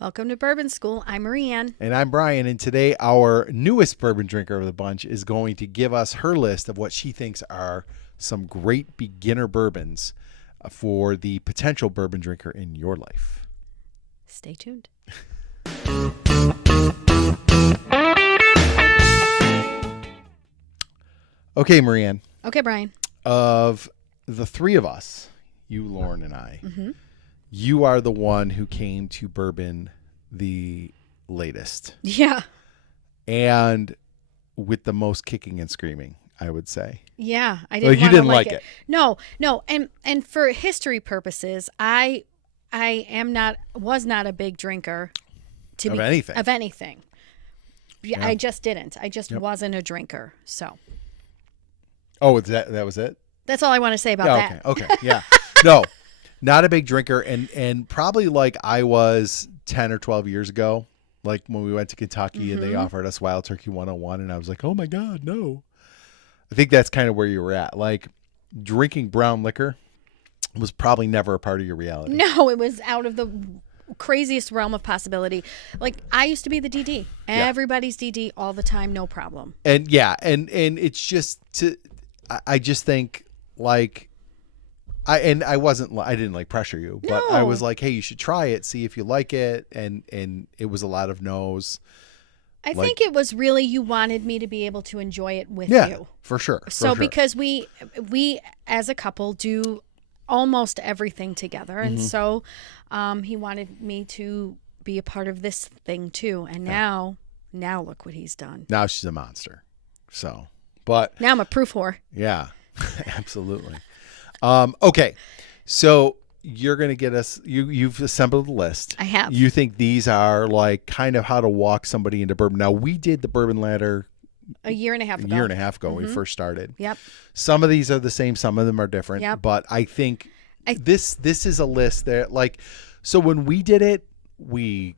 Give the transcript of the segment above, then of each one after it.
Welcome to Bourbon School. I'm Maran. And I'm Brian, and today our newest bourbon drinker of the bunch is going to give us her list of what she thinks are some great beginner bourbons for the potential bourbon drinker in your life. Stay tuned. Okay, Marianne. Okay, Brian. Of the three of us, you, Lauren, and I, you are the one who came to bourbon the latest. Yeah. And with the most kicking and screaming, I would say. Yeah, I didn't. You didn't like it. No, and for history purposes, I was not a big drinker Of anything. Of anything. Yeah. I just didn't. I just wasn't a drinker. So. Oh, that was it? That's all I want to say about that. Okay. Yeah. No, not a big drinker. And probably like I was 10 or 12 years ago, like when we went to Kentucky and they offered us Wild Turkey 101. And I was like, oh my God, no. I think that's kind of where you were at. Like drinking brown liquor was probably never a part of your reality. No, it was out of the craziest realm of possibility. Like I used to be the DD. Everybody's DD all the time, no problem. And yeah, and it's just I just think like I didn't like pressure you, but I was like, hey, you should try it, see if you like it, and it was a lot of no's. I think it was really you wanted me to be able to enjoy it with you. Yeah, for sure. Because we as a couple do almost everything together, and so he wanted me to be a part of this thing too. And now look what he's done. Now she's a monster. So, but now I'm a proof whore. Yeah, absolutely. Okay, so you're going to get us, you've assembled the list. I have. You think these are like kind of how to walk somebody into bourbon. Now, we did the bourbon ladder a year and a half ago. When we first started. Yep. Some of these are the same, some of them are different. Yep. But I think this is a list that like, so when we did it, we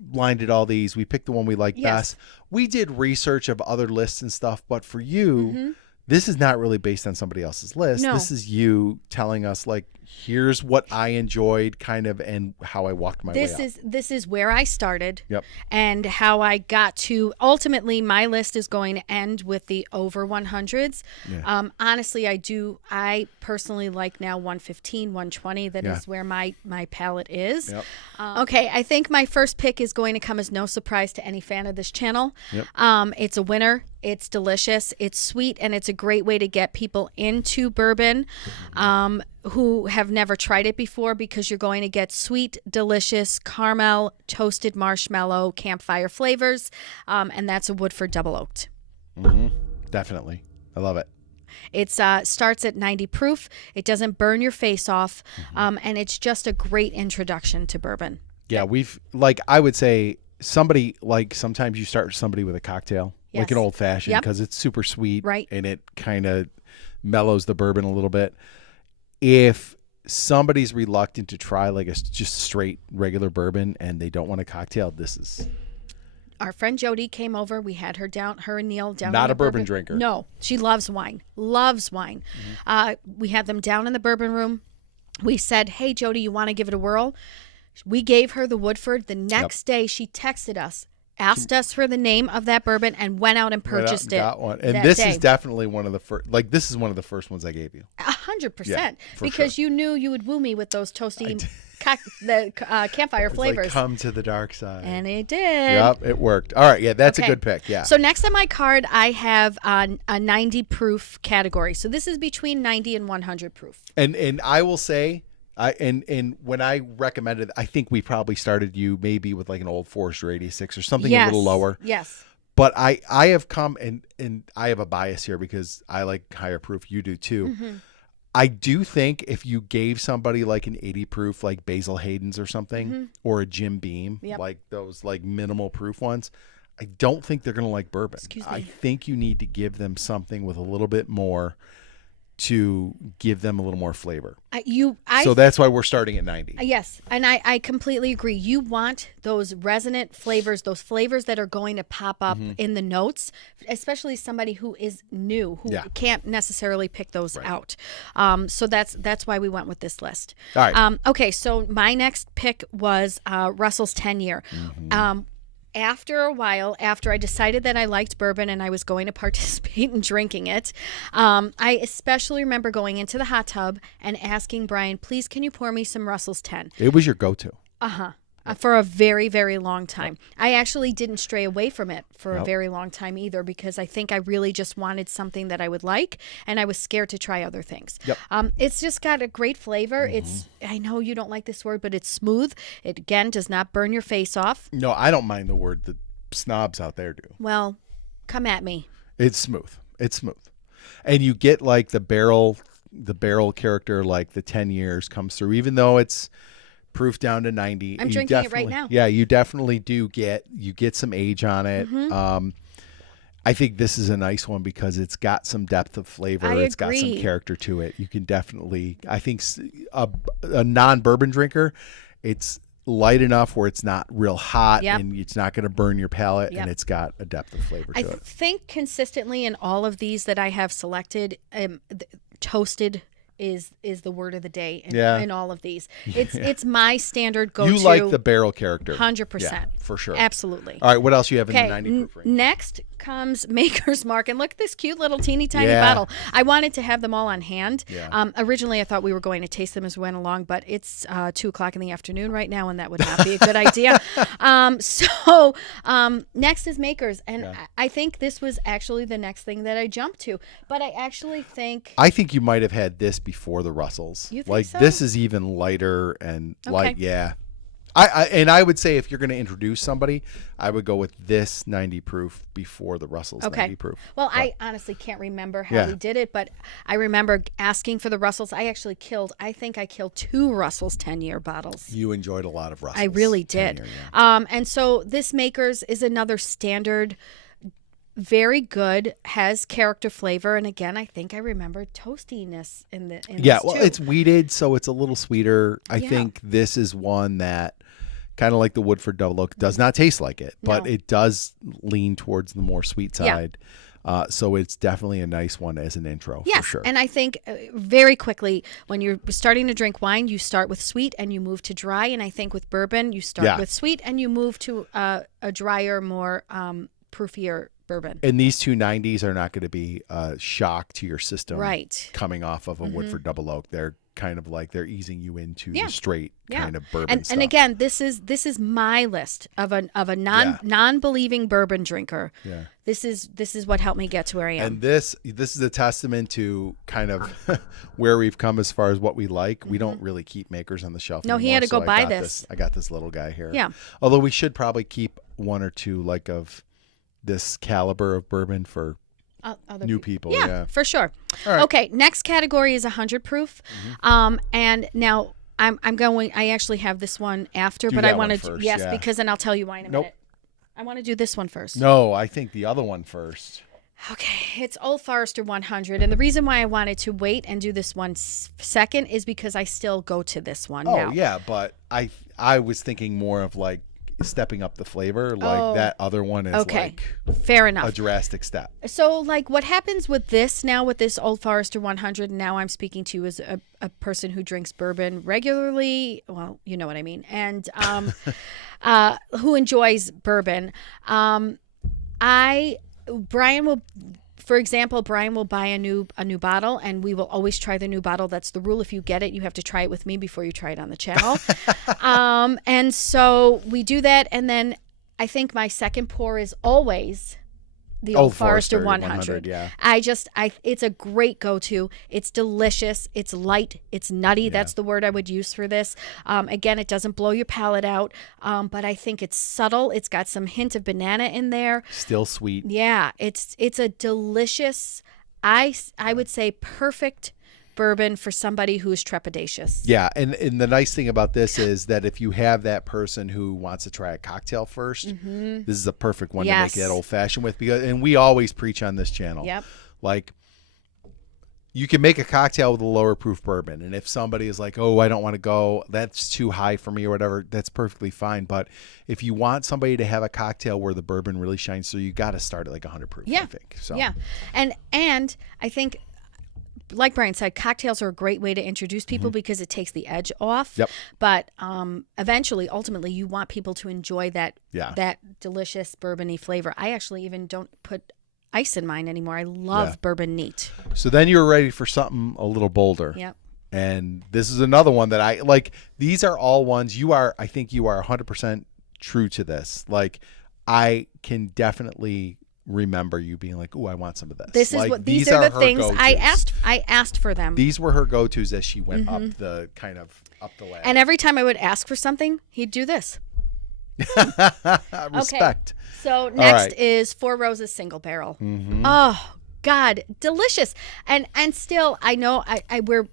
blinded all these. We picked the one we liked best. We did research of other lists and stuff, but for you, this is not really based on somebody else's list. No. This is you telling us like, here's what I enjoyed kind of and how I walked my way up. This is where I started. Yep. And how I got to ultimately my list is going to end with the over 100s. Yeah. Honestly, I personally like now 115, 120. That is where my palate is. Yep. Okay, I think my first pick is going to come as no surprise to any fan of this channel. Yep. It's a winner. It's delicious. It's sweet, and it's a great way to get people into bourbon who have never tried it before, because you're going to get sweet, delicious caramel, toasted marshmallow, campfire flavors, and that's a Woodford Double Oaked. Definitely. I love it. It starts at 90 proof. It doesn't burn your face off, and it's just a great introduction to bourbon. Yeah, I would say somebody, like sometimes you start somebody with a cocktail, like an old fashioned, because it's super sweet, right? And it kind of mellows the bourbon a little bit. If somebody's reluctant to try like a just straight regular bourbon and they don't want a cocktail, this is. Our friend Jody came over. We had her and Neil down. Not a bourbon drinker. No, she loves wine. Loves wine. We had them down in the bourbon room. We said, "Hey, Jody, you want to give it a whirl?" We gave her the Woodford. The next day, she texted us, asked us for the name of that bourbon, and went out and purchased it. Got one. And this is definitely one of the first. Like this is one of the first ones I gave you. 100%, because you knew you would woo me with those toasty, campfire flavors. Like, come to the dark side, and it did. Yep, it worked. All right, yeah, that's a good pick. Yeah. So next on my card, I have a 90 proof category. So this is between 90 and 100 proof. And I will say. And when I recommended, I think we probably started you maybe with like an Old Forester 86 or something a little lower. Yes. But I have come and I have a bias here because I like higher proof. You do too. I do think if you gave somebody like an 80 proof, like Basil Hayden's or something, or a Jim Beam, like those like minimal proof ones, I don't think they're going to like bourbon. Excuse me. I think you need to give them something with a little bit more to give them a little more flavor. I So that's why we're starting at 90. Yes, and I completely agree. You want those resonant flavors, those flavors that are going to pop up in the notes, especially somebody who is new, who can't necessarily pick those out. So that's why we went with this list. All right. Okay, so my next pick was Russell's 10-year. After a while, after I decided that I liked bourbon and I was going to participate in drinking it, I especially remember going into the hot tub and asking Brian, please, can you pour me some Russell's 10? It was your go-to. For a very, very long time. I actually didn't stray away from it for a very long time either, because I think I really just wanted something that I would like, and I was scared to try other things. It's just got a great flavor. I know you don't like this word, but it's smooth. It, again, does not burn your face off. No, I don't mind the word that snobs out there do. Well, come at me. It's smooth. It's smooth. And you get like the barrel character, like the 10 years comes through, even though it's proof down to 90. I'm drinking it right now. Yeah, you definitely do get some age on it. I think this is a nice one because it's got some depth of flavor. It's got some character to it. You can definitely, I think a non-bourbon drinker, it's light enough where it's not real hot and it's not going to burn your palate, and it's got a depth of flavor to it. I think consistently in all of these that I have selected, toasted is the word of the day in all of these. It's my standard go-to. You like the barrel character. 100%. Yeah, for sure. Absolutely. All right, what else you have in the 90 proof range? Next comes Maker's Mark, and look at this cute little teeny tiny bottle. I wanted to have them all on hand. Originally I thought we were going to taste them as we went along, but it's 2:00 in the afternoon right now, and that would not be a good idea. Next is Maker's, and I think this was actually the next thing that I jumped to, but I actually think you might have had this before the Russells. You think like so? This is even lighter and I would say if you're going to introduce somebody, I would go with this 90 proof before the Russell's 90 proof. Well, I honestly can't remember how we did it, but I remember asking for the Russells. I think I killed 2 Russell's 10-year bottles. You enjoyed a lot of Russell's. I really did. And so this Maker's is another standard, very good, has character flavor, and again, I think I remember toastiness in this too. It's wheated, so it's a little sweeter. I think this is one that, kind of like the Woodford Double Oak, does not taste like it, but it does lean towards the more sweet side. So it's definitely a nice one as an intro, for sure. And I think very quickly, when you're starting to drink wine, you start with sweet and you move to dry, and I think with bourbon, you start with sweet and you move to a drier, more proofier bourbon. And these two 90s are not going to be a shock to your system coming off of a Woodford Double Oak. They're kind of like they're easing you into the straight kind of bourbon stuff. And again, this is my list of a non-believing bourbon drinker. This is what helped me get to where I am. And this is a testament to kind of where we've come as far as what we like. We don't really keep Makers on the shelf anymore, he had to go buy this. I got this little guy here. Yeah. Although we should probably keep one or two like of this caliber of bourbon for new people. Yeah, for sure. All right. Okay, next category is 100 proof. And now I actually have this one after, but I want to because then I'll tell you why in a minute. I want to do this one first. No, I think the other one first. Okay, it's Old Forester 100, and the reason why I wanted to wait and do this one second is because I still go to this one now. Oh yeah, but I was thinking more of like stepping up the flavor, like that other one is like fair enough, a drastic step. So like what happens with this now, with this Old Forester 100, and now I'm speaking to you as a person who drinks bourbon regularly, well, you know what I mean, and who enjoys bourbon. For example, Brian will buy a new bottle, and we will always try the new bottle. That's the rule. If you get it, you have to try it with me before you try it on the channel. And so we do that, and then I think my second pour is always the Old Forester 100. Yeah. It's a great go-to. It's delicious. It's light. It's nutty. Yeah. That's the word I would use for this. Again, it doesn't blow your palate out, but I think it's subtle. It's got some hint of banana in there. Still sweet. Yeah, it's a delicious, I would say perfect bourbon for somebody who's trepidatious. Yeah, and the nice thing about this is that if you have that person who wants to try a cocktail first, this is a perfect one to make that old fashioned with, and we always preach on this channel. Yep. Like you can make a cocktail with a lower proof bourbon. And if somebody is like, oh, I don't want to go, that's too high for me or whatever, that's perfectly fine. But if you want somebody to have a cocktail where the bourbon really shines through, you got to start at like 100 proof, I think. So. Yeah. And I think, like Brian said, cocktails are a great way to introduce people because it takes the edge off. Yep. But ultimately, you want people to enjoy that delicious bourbon-y flavor. I actually even don't put ice in mine anymore. I love bourbon neat. So then you're ready for something a little bolder. Yep. And this is another one that I like. These are all ones I think you are 100% true to this. Like, I can definitely remember you being like, "Oh, I want some of this." This is like, what these are the things go-tos. I asked for them. These were her go-tos as she went up the ladder. And every time I would ask for something, he'd do this. Respect. Okay. So next is Four Roses Single Barrel. Oh God, delicious. And still, I know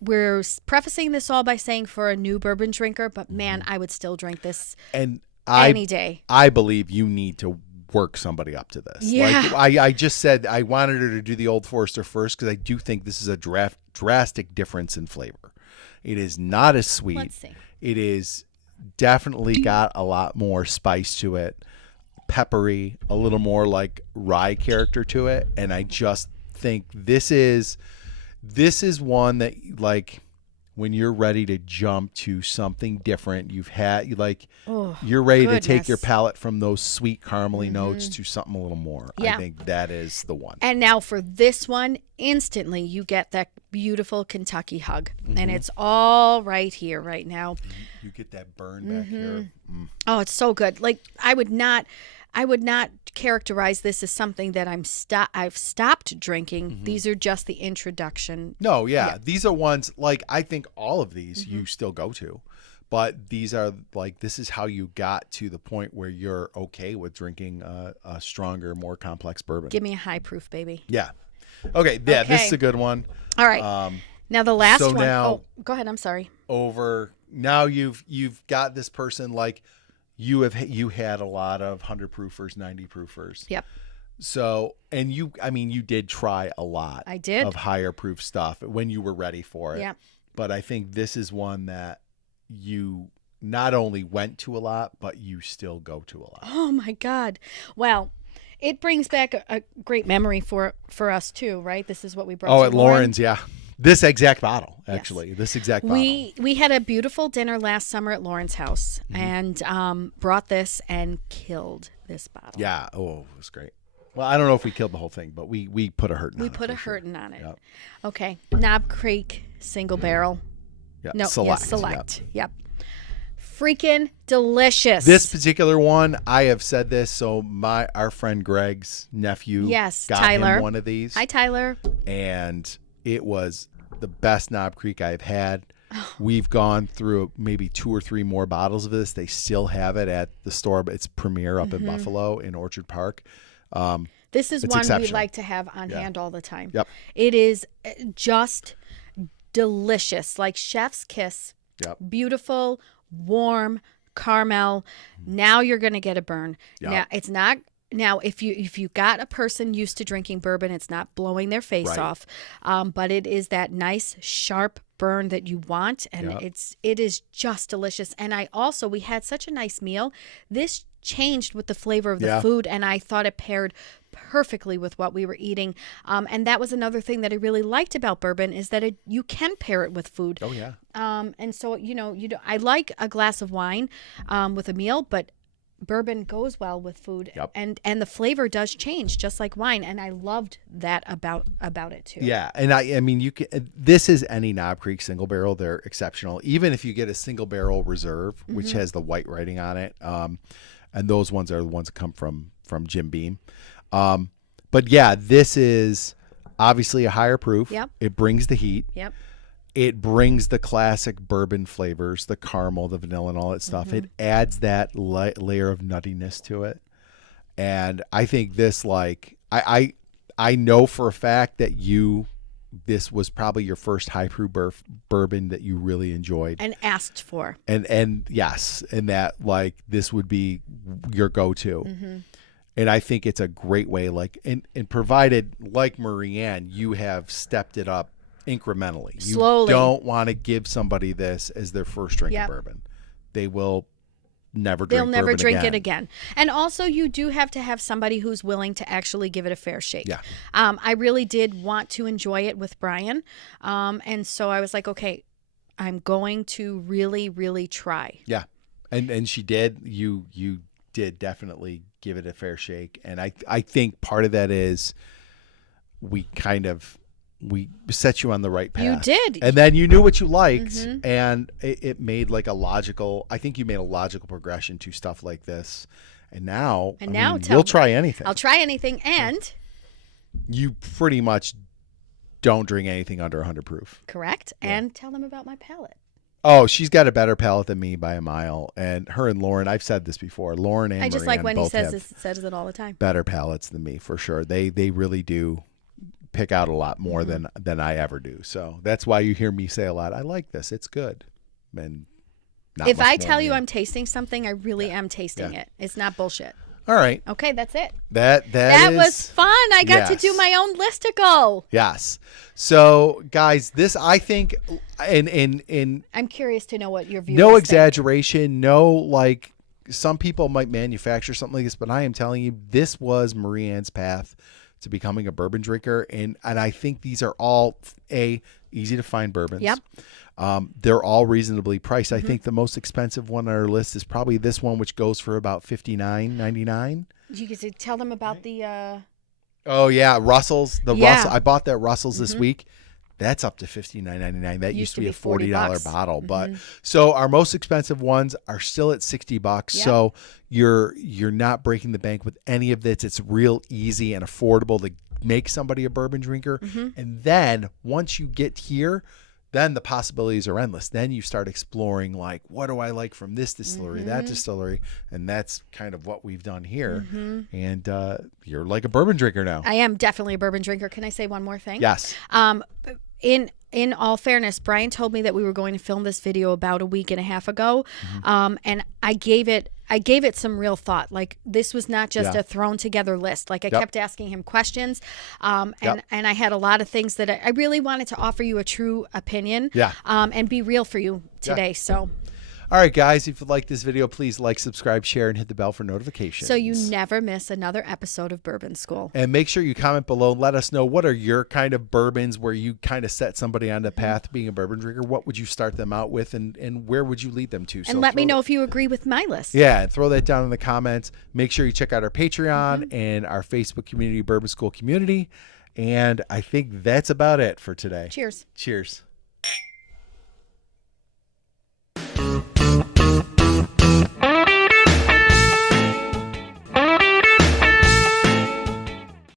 we're prefacing this all by saying for a new bourbon drinker, but man, I would still drink this any day. I believe you need to work somebody up to this. Yeah. Like I just said, I wanted her to do the Old Forester first because I do think this is a drastic difference in flavor. It is not as sweet. Let's see. It is definitely got a lot more spice to it, peppery, a little more like rye character to it, and I just think this is one that, like, when you're ready to jump to something different, you're ready to take your palate from those sweet caramely notes to something a little more. Yeah. I think that is the one. And now for this one, instantly you get that beautiful Kentucky hug, and it's all right here, right now. You get that burn back here. Oh, it's so good. Like, I would not characterize this as something that I've stopped drinking. These are just the introduction. No, yeah. These are ones, like, I think all of these you still go to, but these are like, this is how you got to the point where you're okay with drinking a stronger, more complex bourbon. Give me a high proof, baby. Yeah. Okay. Yeah. This is a good one. All right. Now the last one. Now, go ahead. I'm sorry. Now you've got this person, like, you had a lot of 100 proofers, 90 proofers. Yep. So, and you did try a lot. I did. Of higher proof stuff when you were ready for it. Yeah. But I think this is one that you not only went to a lot, but you still go to a lot. Oh my God. Well, it brings back a great memory for us too, right? This is what we brought. Oh, at Lauren's, yeah. This exact bottle, actually. Yes. This exact bottle. We had a beautiful dinner last summer at Lauren's house and brought this and killed this bottle. Yeah. Oh, it was great. Well, I don't know if we killed the whole thing, but we put a hurtin' on it. We put a hurtin' on it. Yep. Okay. Knob Creek Single Barrel. Yep. No, Select. Yes, Select. Yep. Freaking delicious. This particular one, I have said this, so our friend Greg's nephew got Tyler. him one of these. Hi, Tyler. And it was the best Knob Creek I've had. We've gone through maybe 2 or 3 more bottles of this. They still have it at the store, but it's Premier up in Buffalo in Orchard Park. This is one we like to have on hand all the time. Yep. It is just delicious, like chef's kiss. Yep. Beautiful, warm caramel. Now you're going to get a burn. Yep. Now it's not. Now, if you got a person used to drinking bourbon, it's not blowing their face off, but it is that nice sharp burn that you want, and it is just delicious. And we had such a nice meal. This changed with the flavor of the food, and I thought it paired perfectly with what we were eating. And that was another thing that I really liked about bourbon is that you can pair it with food. Oh yeah. And so I like a glass of wine with a meal, but bourbon goes well with food, and the flavor does change just like wine, and I loved that about it too. Yeah, and I mean, you can. This is any Knob Creek single barrel; they're exceptional. Even if you get a single barrel reserve, which has the white writing on it, and those ones are the ones that come from Jim Beam. But yeah, this is obviously a higher proof. Yep. It brings the heat. Yep. It brings the classic bourbon flavors, the caramel, the vanilla, and all that stuff. It adds that layer of nuttiness to it. And I think this, like, I know for a fact that this was probably your first high proof bourbon that you really enjoyed. And asked for. And yes, and that, like, this would be your go-to. And I think it's a great way, like, and provided, like Marianne, you have stepped it up incrementally. Slowly. You don't want to give somebody this as their first drink Yep. of bourbon. They will never drink They'll never bourbon drink again. it again. And also, you do have to have somebody who's willing to actually give it a fair shake. Yeah. I really did want to enjoy it with Brian. And so I was like, okay, I'm going to really, really try. Yeah. And she did. You did definitely give it a fair shake. And I think part of that is we set you on the right path. You did. And then you knew what you liked. Mm-hmm. And it made like I think you made a logical progression to stuff like this. And now, you'll try anything. I'll try anything. And You pretty much don't drink anything under 100 proof. correct. Yeah. And tell them about my palate. Oh, she's got a better palate than me by a mile. And her and Lauren, I've said this before, Lauren and I just Maran like when he both says have it all the time. better palates than me for sure. They really do pick out a lot more than I ever do. So that's why you hear me say a lot, I like this. It's good. And not If much I more tell than you that. I'm tasting something, I really am tasting it. It's not bullshit. All right. Okay, that's it. That was fun. I got to do yes. my own listicle. Yes. So guys, this I think in I'm curious to know what your viewers no think. exaggeration, no like some people might manufacture something like this, but I am telling you, this was Marianne's path to becoming a bourbon drinker. And I think these are all easy to find bourbons. Yep. They're all reasonably priced. I think the most expensive one on our list is probably this one, which goes for about $59.99. You could tell them about the Oh yeah, Russell's. Yeah. Russell. I bought that Russell's this week. That's up to $59.99. That used to be a $40 bottle. But so our most expensive ones are still at $60. Yeah. So you're not breaking the bank with any of this. It's real easy and affordable to make somebody a bourbon drinker. And then once you get here, then the possibilities are endless. Then you start exploring like, what do I like from this distillery, that distillery? And that's kind of what we've done here. And you're like a bourbon drinker now. I am definitely a bourbon drinker. Can I say one more thing? Yes. In all fairness, Brian told me that we were going to film this video about a week and a half ago, and I gave it some real thought. Like this was not just a thrown together list. Like I kept asking him questions, and I had a lot of things that I really wanted to offer you a true opinion, and be real for you today. So. All right, guys, if you like this video, please like, subscribe, share, and hit the bell for notifications. So you never miss another episode of Bourbon School. And make sure you comment below and let us know what are your kind of bourbons where you kind of set somebody on the path to being a bourbon drinker. What would you start them out with and where would you lead them to? And let me know if you agree with my list. Yeah, and throw that down in the comments. Make sure you check out our Patreon and our Facebook community, Bourbon School Community. And I think that's about it for today. Cheers. Cheers.